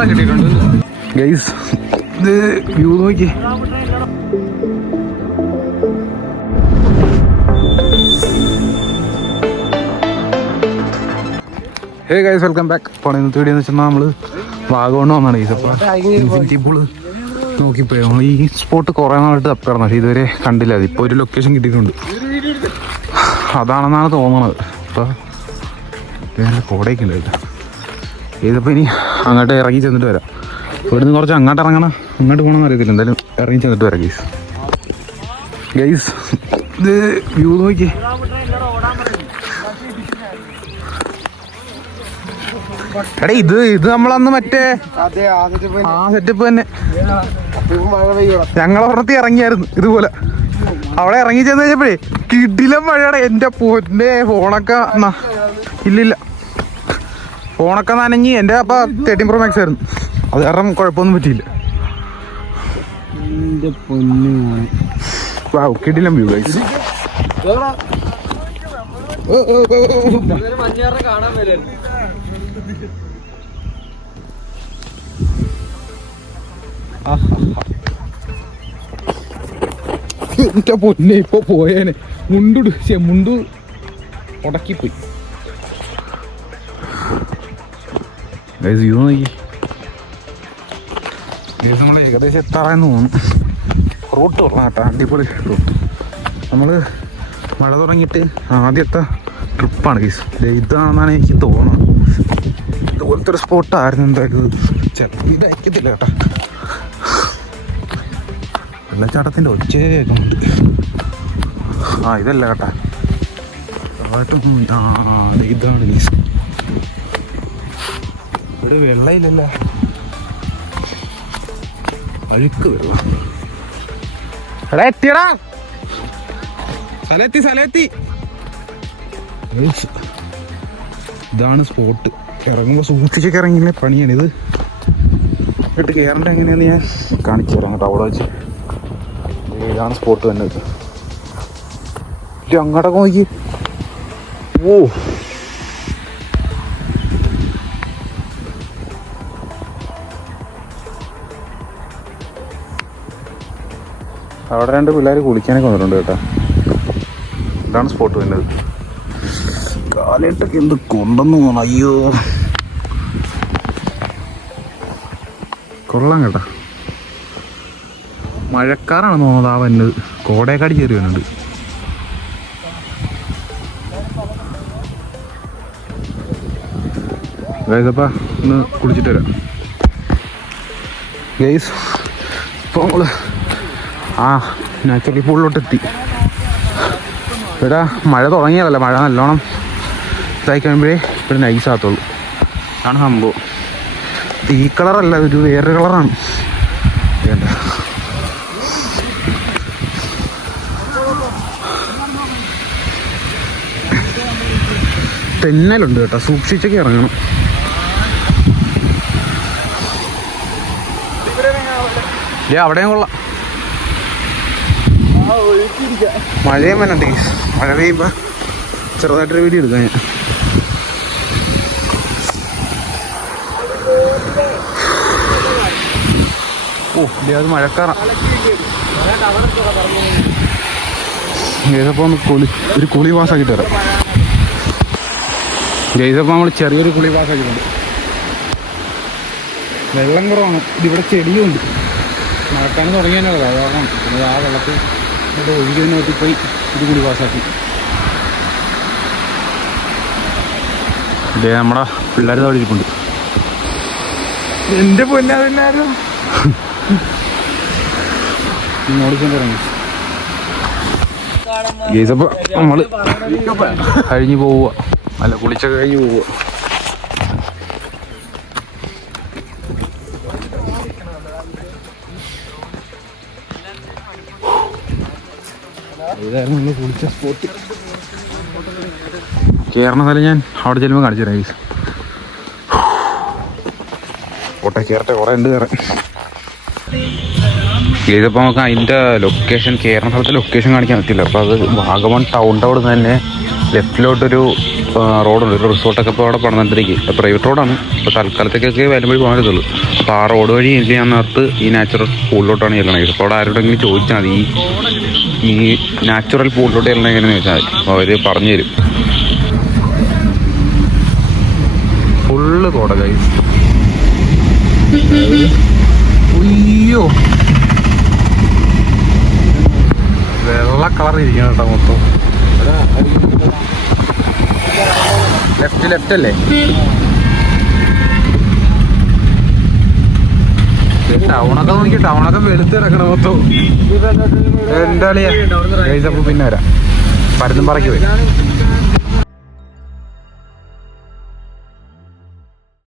സ്പോട്ടൊക്കെ കിട്ടിയിട്ടുണ്ട് ഗൈസ്. ഇത് വ്യൂ നോക്കി. Hey guys, welcome back. അപ്പോൾ ഇന്നത്തെ വീഡിയോ എന്ന് വെച്ചാൽ നമ്മൾ വാഗമണ് വന്നാണ് ഗൈസ്. അപ്പോൾ ഇൻഫിനിറ്റി പൂൾ നോക്കിപ്പോയി നമ്മൾ ഈ സ്പോട്ട് കുറേ നാളായിട്ട് തപ്പിറന്നു, പക്ഷേ ഇതുവരെ കണ്ടില്ല. അതിപ്പോൾ ഒരു ലൊക്കേഷൻ കിട്ടിയിട്ടുണ്ട്, അതാണെന്നാണ് തോന്നുന്നത്. ഇപ്പോൾ വേറെ കോടയൊക്കെ ഉണ്ട്. ഇതിപ്പോൾ ഇനി അങ്ങോട്ട് ഇറങ്ങി ചെന്നിട്ട് വരാം. ഇവിടുന്ന് കുറച്ച് അങ്ങോട്ട് ഇറങ്ങണം, അങ്ങോട്ട് പോകണമെന്ന് അറിയത്തില്ല. എന്തായാലും ഇറങ്ങി ചെന്നിട്ട് വരാം ഗൈസ്. ഗൈസ്, ഇത് വ്യൂ നോക്കി. എടാ ഇത് നമ്മളന്ന് മറ്റേ ആ സെറ്റപ്പ് തന്നെ ഞങ്ങളെ പുറത്ത് ഇറങ്ങിയായിരുന്നു ഇതുപോലെ. അവിടെ ഇറങ്ങി ചെന്ന് കഴിഞ്ഞപ്പോഴേ കിടിലം മഴയുടെ എൻ്റെ പൊന്നെ. ഫോണൊക്കെ ഇല്ലില്ല, ഫോണൊക്കെ നനഞ്ഞ്. എൻ്റെ അപ്പം 13 Pro Max ആയിരുന്നു, അത് കാരണം കുഴപ്പമൊന്നും പറ്റിയില്ല. വാവ്, കിടിലം വ്യൂ ഗൈസ്. എന്റെ പൊന്നെ, ഇപ്പൊ പോയേനെ. മുണ്ടു ഉടക്കിപ്പോയി. നമ്മൾ ഏകദേശം എത്താറായെന്ന് തോന്നുന്നു. റൂട്ട് തുറന്ന കേട്ടോ, അടിപൊളി റൂട്ട്. നമ്മൾ മഴ തുടങ്ങിയിട്ട് ആദ്യത്തെ ട്രിപ്പാണ് ഗൈസ്. ഇതാണെന്നാണ് എനിക്ക് തോന്നുന്നത്. ഇതുപോലത്തെ ഒരു സ്പോട്ടായിരുന്നു എന്തായാലും. ഇതായിരിക്കത്തില്ല കേട്ടോ, വെള്ളച്ചാട്ടത്തിൻ്റെ ഒച്ചയൊക്കെ ഉണ്ട്. ഇതല്ല കേട്ടാ, ഇതാണ് ഗൈസ്. ഇവിടെ വെള്ളയില്ലല്ല, അഴുക്ക് വെള്ളം. എടാ എത്തിയടാ, സ്ഥലത്തി. ഇതാണ് സ്പോട്ട്. ഇറങ്ങുമ്പോൾ സൂക്ഷിച്ചൊക്കെ ഇറങ്ങിയില്ലേ പണിയാണിത്. ഇട്ട് കയറേണ്ട എങ്ങനെയാന്ന് ഞാൻ കാണിച്ചു തരാം കേട്ടോ. അവിടെ വെച്ച് ഇതാണ് സ്പോട്ട് തന്നെ. അങ്ങോട്ടൊക്കെ നോക്കി. ഓ, അവിടെ 2 പിള്ളേർ കുളിക്കാനൊക്കെ വന്നിട്ടുണ്ട് കേട്ടോ. ഇതാണ് സ്പോട്ട് വരുന്നത്. കാലിട്ടൊക്കെ എന്ത് കൊണ്ടെന്ന് തോന്നണം. അയ്യോ, കൊള്ളാം കേട്ടോ. മഴക്കാറാണെന്ന് തോന്നുന്നത് ആ വരുന്നത്. കോടയക്കാടി കയറി വരുന്നുണ്ട്. ഗൈസപ്പാ ഒന്ന് കുളിച്ചിട്ട് വരാം ഗൈസ്. ഇപ്പോൾ നമ്മൾ നാച്ചുറൽ പൂളിലോട്ടെത്തി. ഇവിടെ മഴ തുടങ്ങിയതല്ല, മഴ നല്ലോണം ഇതായി കഴിയുമ്പോഴേ ഇവിടെ നൈസാകത്തുള്ളൂ. അതാണ് സംഭവം. ഈ കളറല്ല, ഒരു വേറൊരു കളറാണ്. തെന്നലുണ്ട് കേട്ടോ, സൂക്ഷിച്ചൊക്കെ ഇറങ്ങണം. അവിടെയും കൊള്ളാം. മഴയും വരണ്ടേ, മഴ പെയ്യുമ്പോ ചെറുതായിട്ടൊരു വീഡിയോ എടുക്കാം ഞാൻ. അത് മഴക്കാറാ. ഗൈസപ്പോൾ ഒരു കുളി പാസ്സാക്കി തരാം. ഗൈസപ്പോൾ നമ്മൾ ചെറിയൊരു കുളി പാസ്സാക്കിയിട്ടുണ്ട്. വെള്ളം കുറവാണ്, ഇതിവിടെ ചെടിയുണ്ട്. മഴക്കാലം തുടങ്ങിയാലോ കാരണം പിന്നെ ആ വെള്ളത്തിൽ ഒഴുകി നോട്ടിപ്പോയി ഇത് കുളി പാസ്സാക്കി. ഇതേ നമ്മുടെ പിള്ളേർ അവിടെ ഇരിപ്പുണ്ട്. എൻ്റെ പൊന്നായിരുന്നു ഇങ്ങോട്ട് ഇറങ്ങി. ഗൈസപ്പോൾ നമ്മൾ കഴിഞ്ഞ് പോവുക, അല്ല കുളിച്ചൊക്കെ കഴിഞ്ഞ് പോവുക. ഇതായിരുന്നു നമ്മൾ കുളിച്ച സ്പോട്ട്. കയറണ സ്ഥലം ഞാൻ അവിടെ ചെല്ലുമ്പോൾ കാണിച്ചു തരാം ഗൈസ്. കോട്ടെ കയറട്ടെ, കുറേ ഉണ്ട് കയറാൻ. ഇതിപ്പോൾ നമുക്ക് അതിൻ്റെ ലൊക്കേഷൻ, കയറുന്ന സ്ഥലത്തെ ലൊക്കേഷൻ കാണിക്കാൻ പറ്റില്ല. അപ്പോൾ അത് വാഗമൺ ടൗണിൻ്റെ അവിടെ നിന്ന് തന്നെ ലെഫ്റ്റിലോട്ടൊരു റോഡുണ്ട്, ഒരു റിസോർട്ടൊക്കെ ഇപ്പോൾ അവിടെ പണിതിരിക്കും. പ്രൈവറ്റ് റോഡാണ്. ഇപ്പോൾ തൽക്കാലത്തേക്കൊക്കെ വേലമ്പഴി പോകാൻ പറ്റുള്ളൂ. അപ്പോൾ ആ റോഡ് വഴി എനിക്ക് ഞാൻ നേരത്ത് ഈ നാച്ചുറൽ പൂളിലോട്ടാണ് ചെല്ലണത്. അപ്പോൾ അവിടെ ആരോടെങ്കിലും ചോദിച്ചാൽ മതി ഈ നാച്ചുറൽ പൂളിലോട്ട് ചെല്ലണം എങ്ങനെയാണെന്ന് ചോദിച്ചാൽ മതി. അപ്പോൾ അവർ പറഞ്ഞു തരും. ഫുള്ള് കോട ഗൈസ്. അയ്യോ വെള്ള കളർ ഇരിക്കണം കേട്ടോ മൊത്തം. ലെഫ്റ്റ് അല്ലേ? ടൗണൊക്കെ നോക്കി, ടൗണൊക്കെ വെളുത്ത് കിടക്കണം മൊത്തം. എന്താ കളിയാ ഗൈസ്. അപ്പോൾ പിന്നെ വരാം. പരുന്നും പറയ്ക്ക് പോയി.